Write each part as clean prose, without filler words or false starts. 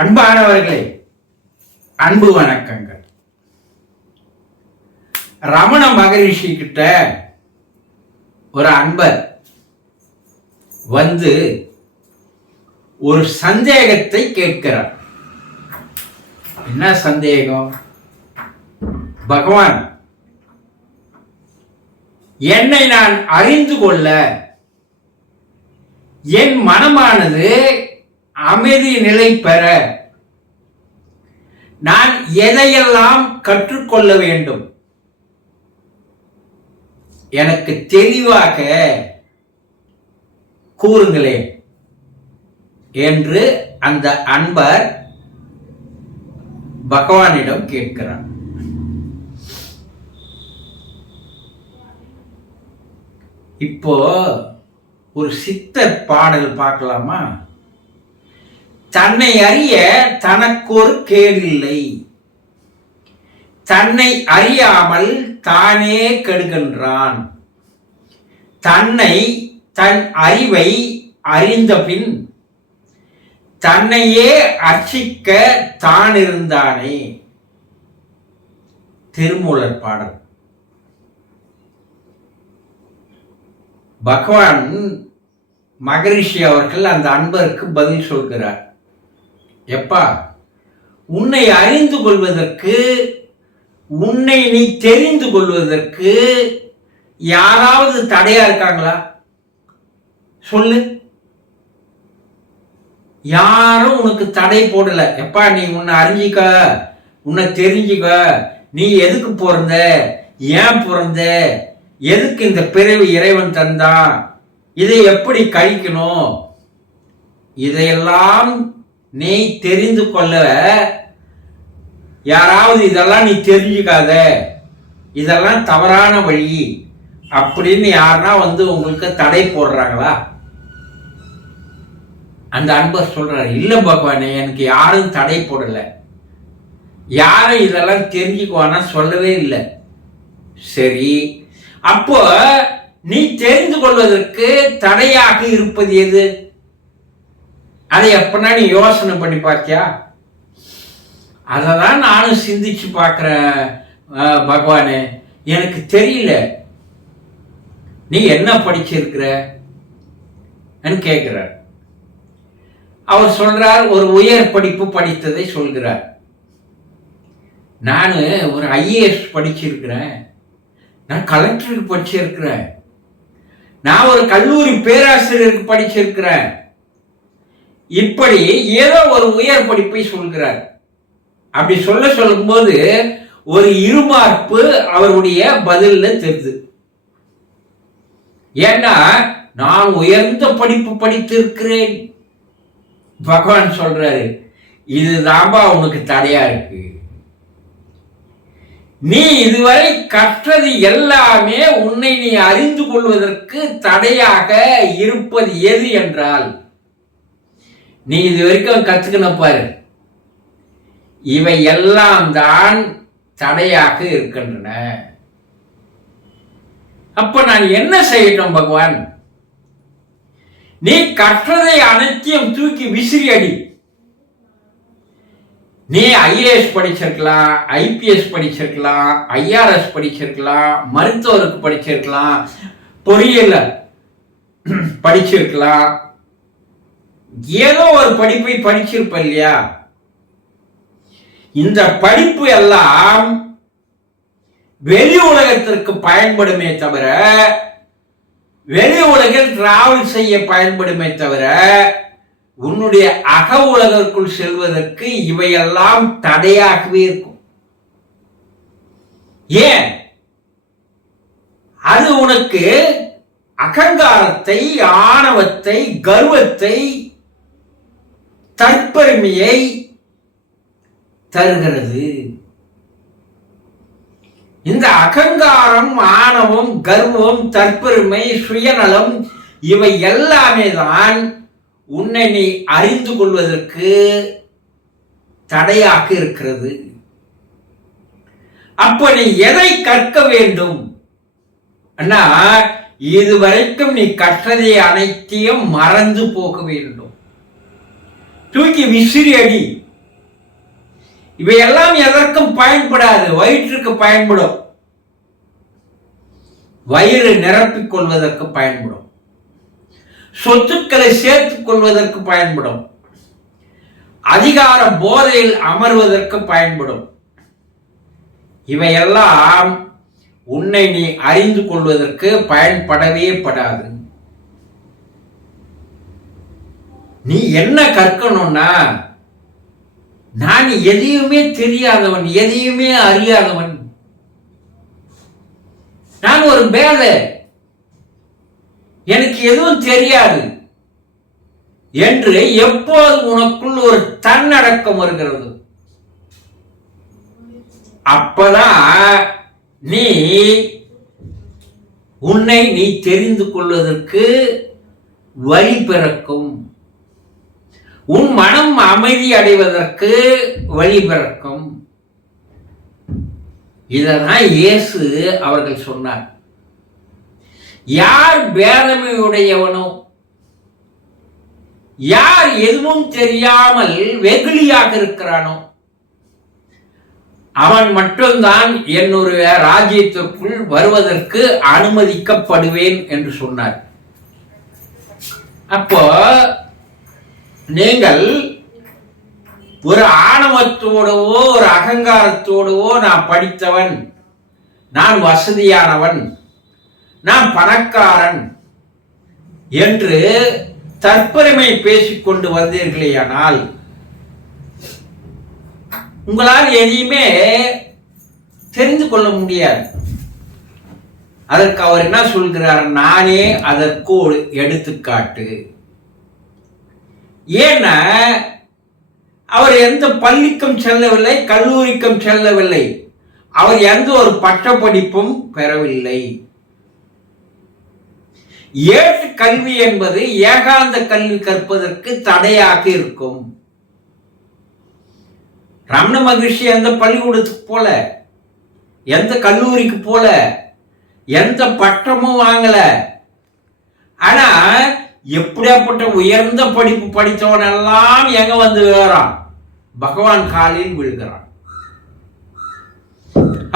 அன்பானவர்களே, அன்பு வணக்கங்கள். ரமண மகரிஷி கிட்ட ஒரு அன்பர் வந்து ஒரு சந்தேகத்தை கேட்கிறார். என்ன சந்தேகம்? பகவான், என்னை நான் அறிந்து கொள்ள என் மனமானது அமைதி நிலை பெற நான் எதையெல்லாம் கற்றுக்கொள்ள வேண்டும்? எனக்கு தெளிவாக கூறுங்களேன் என்று அந்த அன்பர் பகவானிடம் கேட்கிறார். இப்போ ஒரு சித்தர் பாடல் பார்க்கலாமா? தன்னை அறிய தனக்கொரு கேடில்லை, தன்னை அறியாமல் தானே கெடுகின்றான், தன்னை தன் அறிவை அறிந்த பின் தன்னையே அர்ச்சிக்க தான் இருந்தானே. திருமூலர் பாடல். பகவான் மகரிஷி அவர்கள் அந்த அன்பருக்கு பதில் சொல்கிறார். எப்பா, உன்னை அறிந்து கொள்வதற்கு, உன்னை நீ தெரிந்து கொள்வதற்கு யாராவது தடையா இருக்காங்களா? சொல்லு. யாரும் உனக்கு தடை போடல. எப்பா, நீ உன்னை அறிஞ்சிக்க, உன்னை தெரிஞ்சுக்க, நீ எதுக்கு பிறந்த, ஏன் பிறந்த, எதுக்கு இந்த பிறவி இறைவன் தந்தான், இதை எப்படி கழிக்கணும், இதையெல்லாம் நீ தெரிந்து கொள்ள யாராவது இதெல்லாம் நீ தெரிஞ்சுக்காத, இதெல்லாம் தவறான வழி அப்படின்னு யாருன்னா வந்து உங்களுக்கு தடை போடுறாங்களா? அந்த அன்பர் சொல்றாரு, இல்ல பகவானே, எனக்கு யாரும் தடை போடல, யாரும் இதெல்லாம் தெரிஞ்சுக்குவானா சொல்லவே இல்லை. சரி, அப்போ நீ தெரிந்து கொள்வதற்கு தடையாக இருப்பது எது? அதை எப்பனா நீ யோசனை பண்ணி பார்த்தியா? அததான் நானும் சிந்திச்சு பார்க்கிறேன் பகவானே, எனக்கு தெரியல. நீ என்ன படிச்சிருக்கிற கேட்கிறார். அவர் சொல்றார், ஒரு உயர் படிப்பு படித்ததை சொல்கிறார். நான் ஒரு IAS படிச்சிருக்கிறேன், நான் கலெக்டருக்கு படிச்சிருக்கிறேன், நான் ஒரு கல்லூரி பேராசிரியருக்கு படிச்சிருக்கிறேன். இப்படி ஏதோ ஒரு உயர் படிப்பை சொல்கிறார். அப்படி சொல்லும்போது ஒரு இருமார்ப்பு அவருடைய பதில்ல தெரியுது. ஏன்னா, நான் உயர்ந்த படிப்பு படித்திருக்கிறேன். பகவான் சொல்றாரு, இதுதான்பா உனக்கு தடையா இருக்கு. நீ இதுவரை கற்றது எல்லாமே உன்னை நீ அறிந்து கொள்வதற்கு தடையாக இருப்பது எது என்றால், நீ இது வரைக்கும் கத்துக்கணும் பாரு, இவை எல்லாம் தான் தடையாக இருக்கின்றன. அப்ப நான் என்ன செய்யட்டும் பகவான்? நீ கற்றதை அனைத்தையும் தூக்கி விசிறி அடி. நீ IAS படிச்சிருக்கலாம், IPS படிச்சிருக்கலாம், IRS படிச்சிருக்கலாம், மருத்துவருக்கு படிச்சிருக்கலாம், பொறியியல் படிச்சிருக்கலாம், ஏதோ ஒரு படிப்பை படிச்சிருப்ப இல்லையா? இந்த படிப்பு எல்லாம் வெளி உலகத்திற்கு பயன்படுமே தவிர, வெளி உலகில் டிராவல் செய்ய பயன்படுமே தவிர, உன்னுடைய அக உலகிற்குள் செல்வதற்கு இவையெல்லாம் தடையாகவே இருக்கும். ஏன்? அது உனக்கு அகங்காரத்தை, ஆணவத்தை, கர்வத்தை, தற்பெருமையை தருகிறது. இந்த அகங்காரம், ஆணவம், கர்வம், தற்பெருமை, சுயநலம், இவை எல்லாமே தான் உன்னை நீ அறிந்து கொள்வதற்கு தடையாக இருக்கிறது. அப்ப நீ எதை கற்க வேண்டும்? அண்ணா, இதுவரைக்கும் நீ கற்றதை அனைத்தையும் மறந்து போக வேண்டும். தூக்கி விசிறி அடி. இவையெல்லாம் எதற்கும் பயன்படாது, வயிற்றுக்கு பயன்படும், வயிறு நிரப்பிக் கொள்வதற்கு பயன்படும், சொத்துக்களை சேர்த்துக் கொள்வதற்கு பயன்படும், அதிகார போதையில் அமர்வதற்கு பயன்படும். இவையெல்லாம் உன்னை நீ அறிந்து கொள்வதற்கு பயன்படவே படாது. நீ என்ன கற்கணும்னா, நான் எதையுமே தெரியாதவன், எதையுமே அறியாதவன், நான் ஒரு பேதை, எனக்கு எதுவும் தெரியாது என்று எப்போது உனக்குள் ஒரு தன்னடக்கம் வருகிறது, அப்பதான் நீ உன்னை நீ தெரிந்து கொள்வதற்கு வழி பிறக்கும். உன் மனம் அமைதி அடைவதற்கு வழி பிறக்கும். இததான் இயேசு அவர்கள் சொன்னார். யார் பேதமையுடையவனோ, யார் எதுவும் தெரியாமல் வெகுளியாக இருக்கிறானோ, அவன் மட்டும்தான் என்னுடைய ராஜ்யத்திற்குள் வருவதற்கு அனுமதிக்கப்படுவேன் என்று சொன்னார். அப்போ நீங்கள் ஒரு ஆணவத்தோடவோ ஒரு அகங்காரத்தோடவோ நான் படித்தவன், நான் வசதியானவன், நான் பணக்காரன் என்று தற்பெருமை பேசிக்கொண்டு வந்தீர்களேயானால் உங்களால் எதையுமே தெரிந்து கொள்ள முடியாது. அதற்கு அவர் என்ன சொல்கிறார்? நானே அதற்கு ஒரு எடுத்துக்காட்டு. ஏன்னா அவர் எந்த பள்ளிக்கும் செல்லவில்லை, கல்லூரிக்கும் செல்லவில்லை, அவர் எந்த ஒரு பட்ட படிப்பும் பெறவில்லை. ஏற்று கல்வி என்பது ஏகாந்த கல்வி கற்பதற்கு தடையாக இருக்கும். ரமண மகிழ்ச்சி எந்த பள்ளிக்கூடத்துக்கு போல, எந்த கல்லூரிக்கு போல, எந்த பட்டமும் வாங்கல. ஆனா எப்படியாப்பட்ட உயர்ந்த படிப்பு படித்தவன் எல்லாம் எங்க வந்து விழுறான்? பகவான் காலில் விழுகிறான்.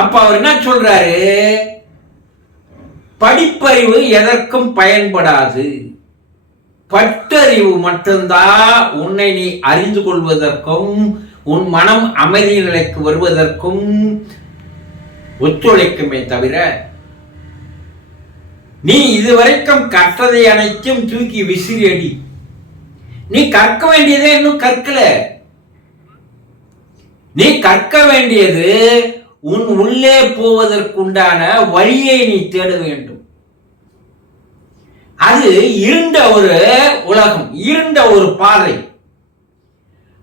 அப்ப அவர் என்ன சொல்றாரு? படிப்பறிவு எதற்கும் பயன்படாது, பட்டறிவு மட்டும்தான் உன்னை நீ அறிந்து கொள்வதற்கும் உன் மனம் அமைதி நிலைக்கு வருவதற்கும் ஒத்துழைக்குமே தவிர, நீ இதுவரைக்கும் கற்றதை அனைத்தும் தூக்கி விசிறி அடி. நீ கற்க வேண்டியதே இன்னும் கற்கல. நீ கற்க வேண்டியது உன் உள்ளே போவதற்குண்டான வழியை நீ தேட வேண்டும். அது இருண்ட ஒரு உலகம், இருண்ட ஒரு பாதை.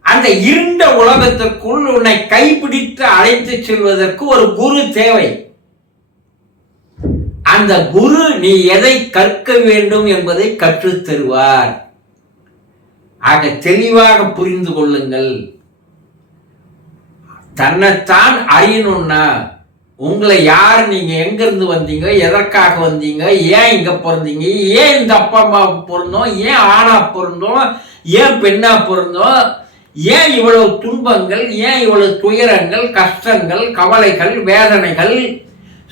அந்த இருண்ட உலகத்திற்குள் உன்னை கைப்பிடித்து அழைத்து செல்வதற்கு ஒரு குரு தேவை. அந்த குரு நீ எதை கற்க வேண்டும் என்பதை கற்றுத் தருவார். ஆக தெளிவாக புரிந்து கொள்ளுங்கள். தன்னைத்தான் அறியணும்னா உங்களை யார், நீங்க எங்க இருந்து வந்தீங்க, எதற்காக வந்தீங்க, ஏன் இங்க பிறந்தீங்க, ஏன் இந்த அப்பா அம்மாவுக்கு பிறந்தோம், ஏன் ஆணா பிறந்தோம், ஏன் பெண்ணா பிறந்தோம், ஏன் இவ்வளவு துன்பங்கள், ஏன் இவ்வளவு துயரங்கள், கஷ்டங்கள், கவலைகள், வேதனைகள்,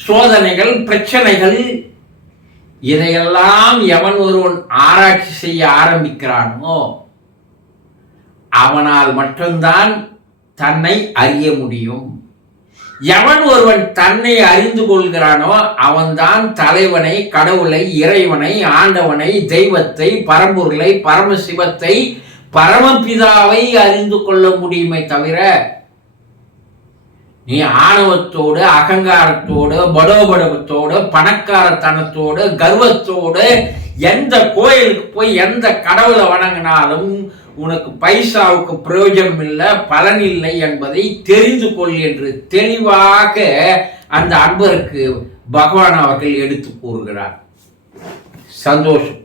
சோதனைகள், பிரச்சனைகள், இதையெல்லாம் எவன் ஒருவன் ஆராய்ச்சி செய்ய ஆரம்பிக்கிறானோ அவனால் மட்டும்தான் தன்னை அறிய முடியும். எவன் ஒருவன் தன்னை அறிந்து கொள்கிறானோ அவன்தான் தலைவனை, கடவுளை, இறைவனை, ஆண்டவனை, தெய்வத்தை, பரம்பொருளை, பரமசிவத்தை, பரமபிதாவை அறிந்து கொள்ள முடியுமே தவிர, நீ ஆணவத்தோடு, அகங்காரத்தோடு, படோபடத்தோடு, பணக்காரத்தனத்தோடு, கர்வத்தோடு எந்த கோயிலுக்கு போய் எந்த கடவுளை வணங்கினாலும் உனக்கு பைசாவுக்கு பிரயோஜனம் இல்லை, பலன் இல்லை என்பதை தெரிந்து கொள் என்று தெளிவாக அந்த அன்பருக்கு பகவான் அவர்கள் எடுத்து கூறுகிறார். சந்தோஷம்.